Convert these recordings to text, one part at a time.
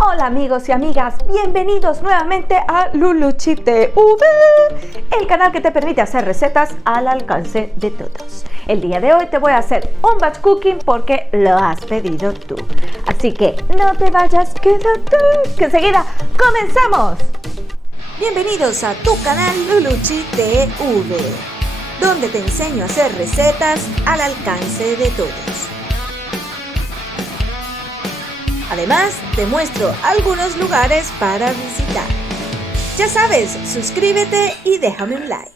Hola amigos y amigas, bienvenidos nuevamente a Luluchi TV, el canal que te permite hacer recetas al alcance de todos. El día de hoy te voy a hacer un batch cooking porque lo has pedido tú. Así que no te vayas, quédate, que enseguida comenzamos. Bienvenidos a tu canal Luluchi TV, donde te enseño a hacer recetas al alcance de todos. Además, te muestro algunos lugares para visitar. Ya sabes, suscríbete y déjame un like.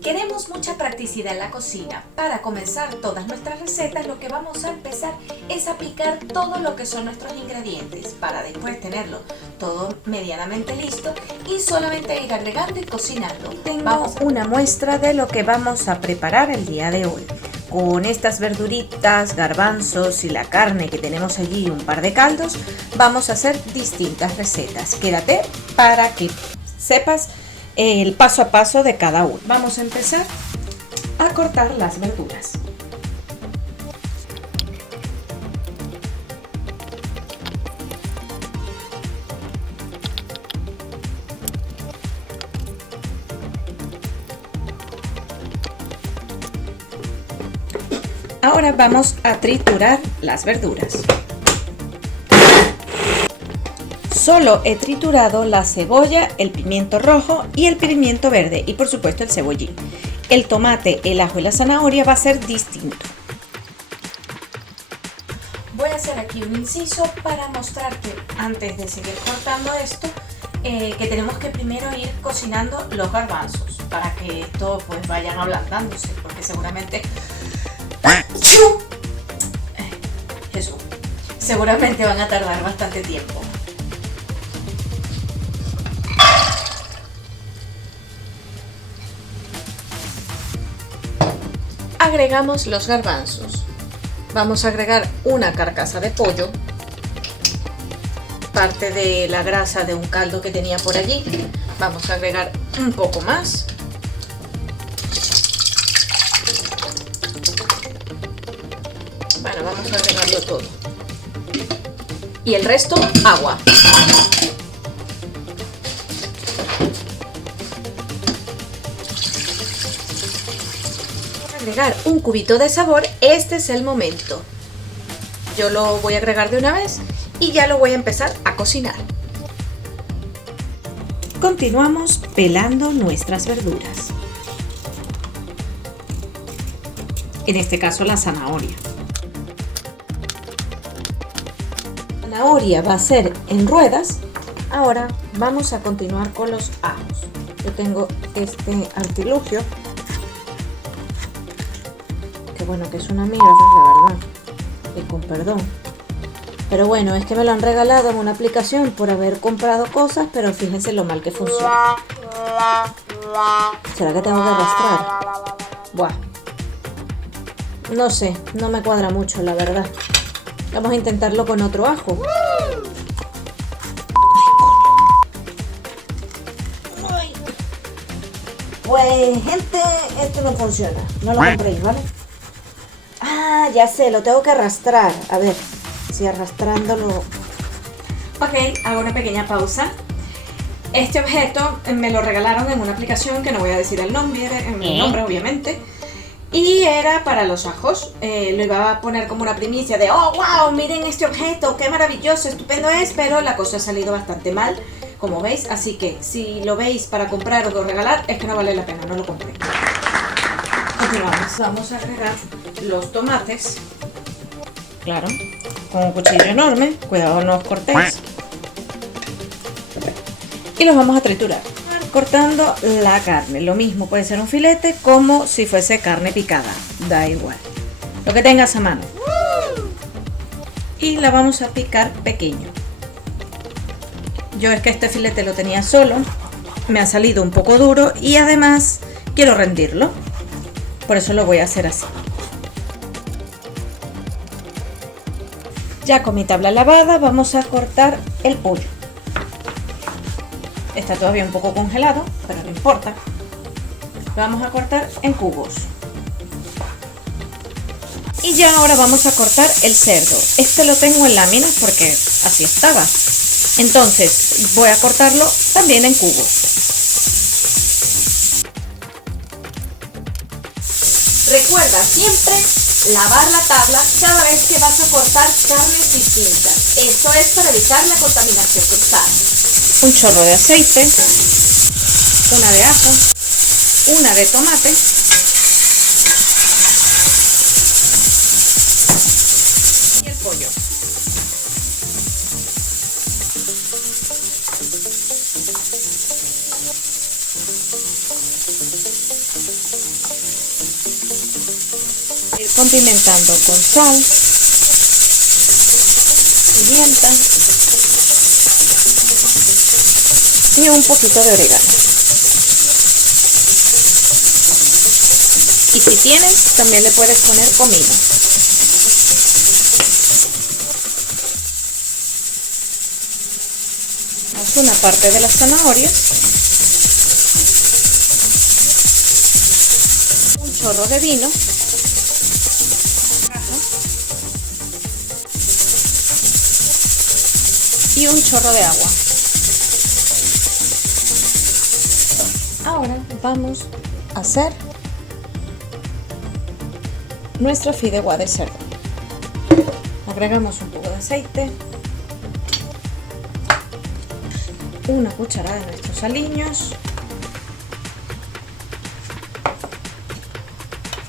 Queremos mucha practicidad en la cocina. Para comenzar todas nuestras recetas, lo que vamos a empezar es aplicar todo lo que son nuestros ingredientes para después tenerlo todo medianamente listo y solamente ir agregando y cocinando. Tengo una muestra de lo que vamos a preparar el día de hoy. Con estas verduritas, garbanzos y la carne que tenemos allí, un par de caldos, vamos a hacer distintas recetas. Quédate para que sepas el paso a paso de cada uno. Vamos a empezar a cortar las verduras. Ahora vamos a triturar las verduras. Solo he triturado la cebolla, el pimiento rojo y el pimiento verde y por supuesto el cebollín. El tomate, el ajo y la zanahoria va a ser distinto. Voy a hacer aquí un inciso para mostrarte, antes de seguir cortando esto, que tenemos que primero ir cocinando los garbanzos para que estos pues vayan ablandándose, porque seguramente Jesús, seguramente van a tardar bastante tiempo. Agregamos los garbanzos. Vamos a agregar una carcasa de pollo, parte de la grasa de un caldo que tenía por allí. Vamos a agregar un poco más. Bueno, vamos a agregarlo todo. Y el resto, agua. Agregar un cubito de sabor, este es el momento. Yo lo voy a agregar de una vez y ya lo voy a empezar a cocinar. Continuamos pelando nuestras verduras. En este caso la zanahoria. La zanahoria va a ser en ruedas. Ahora vamos a continuar con los ajos. Yo tengo este artilugio, que bueno, que es una mierda, la verdad, y con perdón. Pero bueno, es que me lo han regalado en una aplicación por haber comprado cosas, pero fíjense lo mal que funciona. ¿Será que tengo que arrastrar? Buah. No sé, no me cuadra mucho, la verdad. Vamos a intentarlo con otro ajo. Ay. Pues gente, esto no funciona. No lo compréis, ¿vale? Ah, ya sé, lo tengo que arrastrar. A ver, si arrastrándolo. Ok, hago una pequeña pausa. Este objeto me lo regalaron en una aplicación que no voy a decir el nombre obviamente. Y era para los ajos. Lo iba a poner como una primicia de oh wow, miren este objeto, qué maravilloso, estupendo es, pero la cosa ha salido bastante mal, como veis, así que si lo veis para comprar o regalar, es que no vale la pena, no lo compré. Continuamos. Vamos a agregar los tomates. Claro, con un cuchillo enorme, cuidado no os cortéis. Y los vamos a triturar. Cortando la carne, lo mismo puede ser un filete como si fuese carne picada, da igual, lo que tengas a mano. Y la vamos a picar pequeño. Yo es que este filete lo tenía solo, me ha salido un poco duro y además quiero rendirlo, por eso lo voy a hacer así. Ya con mi tabla lavada vamos a cortar el pollo. Está todavía un poco congelado, pero no importa. Lo vamos a cortar en cubos. Y ya ahora vamos a cortar el cerdo. Este lo tengo en láminas porque así estaba. Entonces voy a cortarlo también en cubos. Recuerda siempre lavar la tabla cada vez que vas a cortar carnes distintas. Esto es para evitar la contaminación cruzada. Un chorro de aceite, una de ajo, una de tomate y el pollo. Ir condimentando con sal, pimienta y un poquito de orégano. Y si tienes, también le puedes poner comino. Haz una parte de las zanahorias, un chorro de vino, y un chorro de agua. Ahora vamos a hacer nuestra fideuá de cerdo. Agregamos un poco de aceite, una cucharada de nuestros aliños,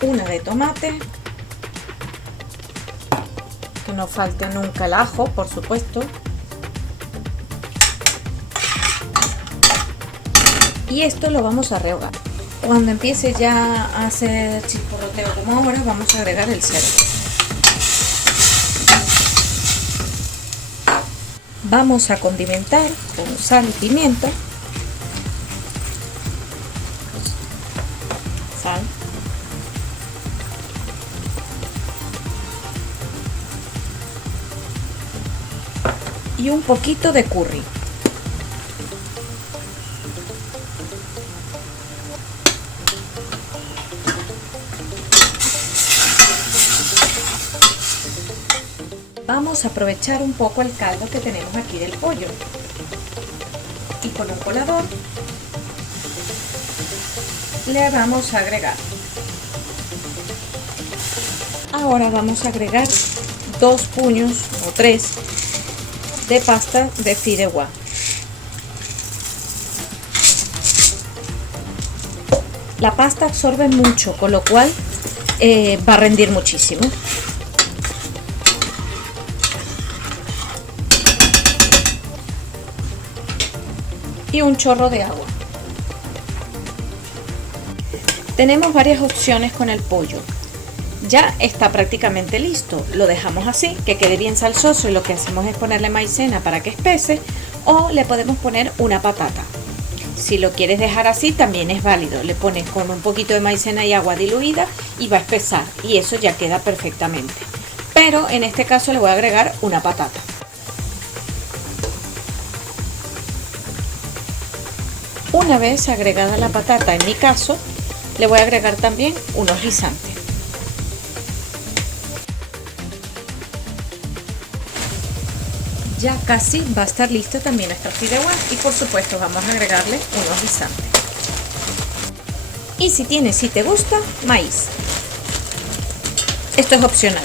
una de tomate, que no falte nunca el ajo, por supuesto, y esto lo vamos a rehogar. Cuando empiece ya a hacer chisporroteo como ahora, vamos a agregar el cerdo. Vamos a condimentar con sal y pimienta. Sal. Y un poquito de curry. Vamos a aprovechar un poco el caldo que tenemos aquí del pollo y con un colador le vamos a agregar. Ahora vamos a agregar 2 puños o 3 de pasta de fideuá. La pasta absorbe mucho, con lo cual va a rendir muchísimo. Y un chorro de agua. Tenemos varias opciones con el pollo. Ya está prácticamente listo. Lo dejamos así, que quede bien salsoso, y lo que hacemos es ponerle maicena para que espese, o le podemos poner una patata. Si lo quieres dejar así también es válido. Le pones con un poquito de maicena y agua diluida y va a espesar, y eso ya queda perfectamente. Pero en este caso le voy a agregar una patata. Una vez agregada la patata, en mi caso, le voy a agregar también unos guisantes. Ya casi va a estar lista también nuestra fideuá, y por supuesto vamos a agregarle unos guisantes. Y si tienes, si te gusta, maíz. Esto es opcional.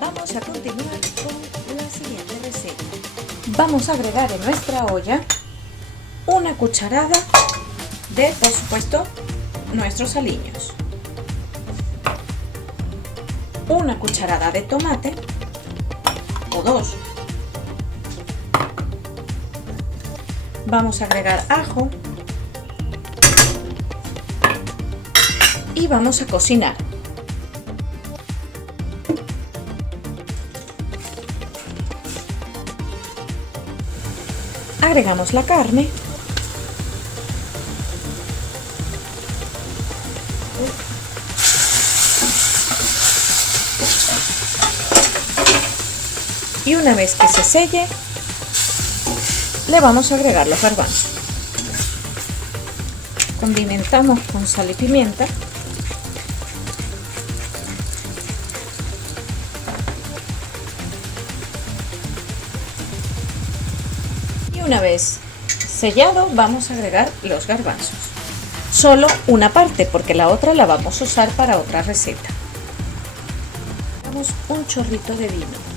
Vamos a continuar con la siguiente receta. Vamos a agregar en nuestra olla una cucharada de, por supuesto, nuestros aliños, una cucharada de tomate o 2. Vamos a agregar ajo y vamos a cocinar. Agregamos la carne. Y una vez que se selle, le vamos a agregar los garbanzos. Condimentamos con sal y pimienta. Y una vez sellado, vamos a agregar los garbanzos. Solo una parte, porque la otra la vamos a usar para otra receta. Damos un chorrito de vino.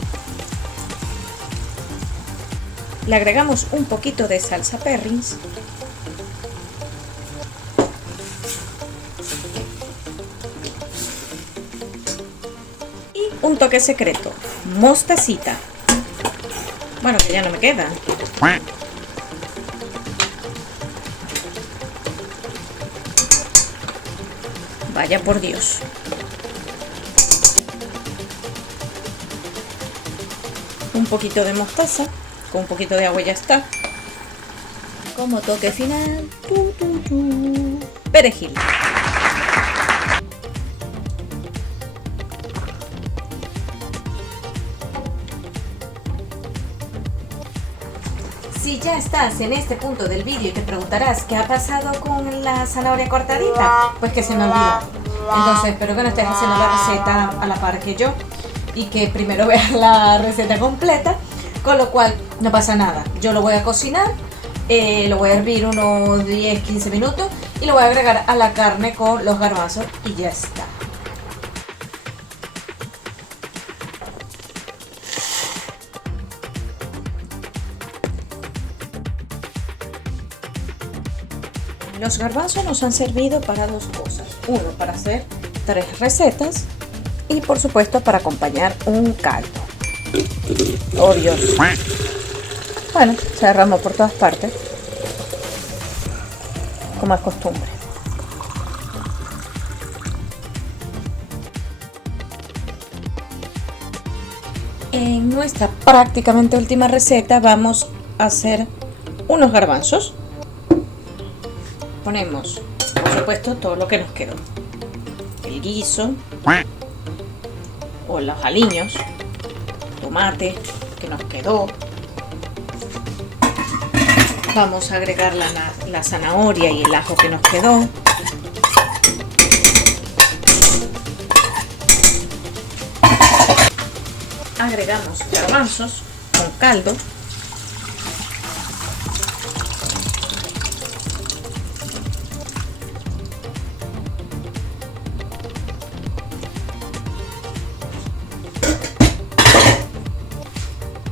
Le agregamos un poquito de salsa Perrins. Y un toque secreto, mostacita. Bueno, que ya no me queda. Vaya por Dios. Un poquito de mostaza. Con un poquito de agua ya está. Como toque final, perejil. Si ya estás en este punto del vídeo y te preguntarás qué ha pasado con la zanahoria cortadita, pues que se me olvidó. Entonces espero que no estés haciendo la receta a la par que yo y que primero veas la receta completa. Con lo cual no pasa nada, yo lo voy a cocinar, lo voy a hervir unos 10-15 minutos y lo voy a agregar a la carne con los garbanzos y ya está. Los garbanzos nos han servido para dos cosas. Uno, para hacer 3 recetas y por supuesto para acompañar un caldo. Oh Dios. Bueno, se derramó por todas partes, como es costumbre. En nuestra prácticamente última receta vamos a hacer unos garbanzos. Ponemos, por supuesto, todo lo que nos quedó. El guiso o los aliños, tomate que nos quedó. Vamos a agregar la zanahoria y el ajo que nos quedó. Agregamos garbanzos con caldo.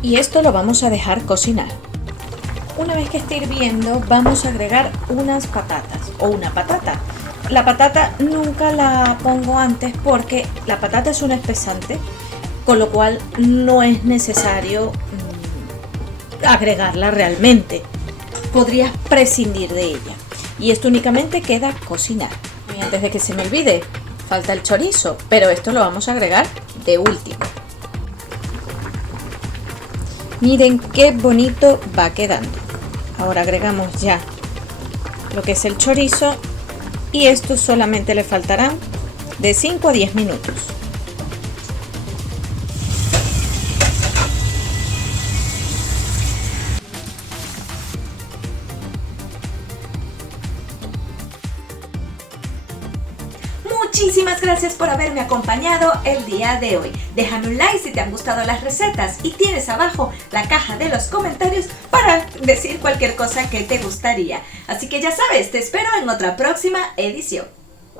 Y esto lo vamos a dejar cocinar. Una vez que esté hirviendo, vamos a agregar unas patatas o una patata. La patata nunca la pongo antes porque la patata es un espesante, con lo cual no es necesario agregarla realmente. Podrías prescindir de ella. Y esto únicamente queda cocinar. Y antes de que se me olvide, falta el chorizo, pero esto lo vamos a agregar de último. Miren qué bonito va quedando. Ahora agregamos ya lo que es el chorizo y esto solamente le faltarán de 5 a 10 minutos. Muchísimas gracias por haberme acompañado el día de hoy. Déjame un like si te han gustado las recetas y tienes abajo la caja de los comentarios para decir cualquier cosa que te gustaría. Así que ya sabes, te espero en otra próxima edición.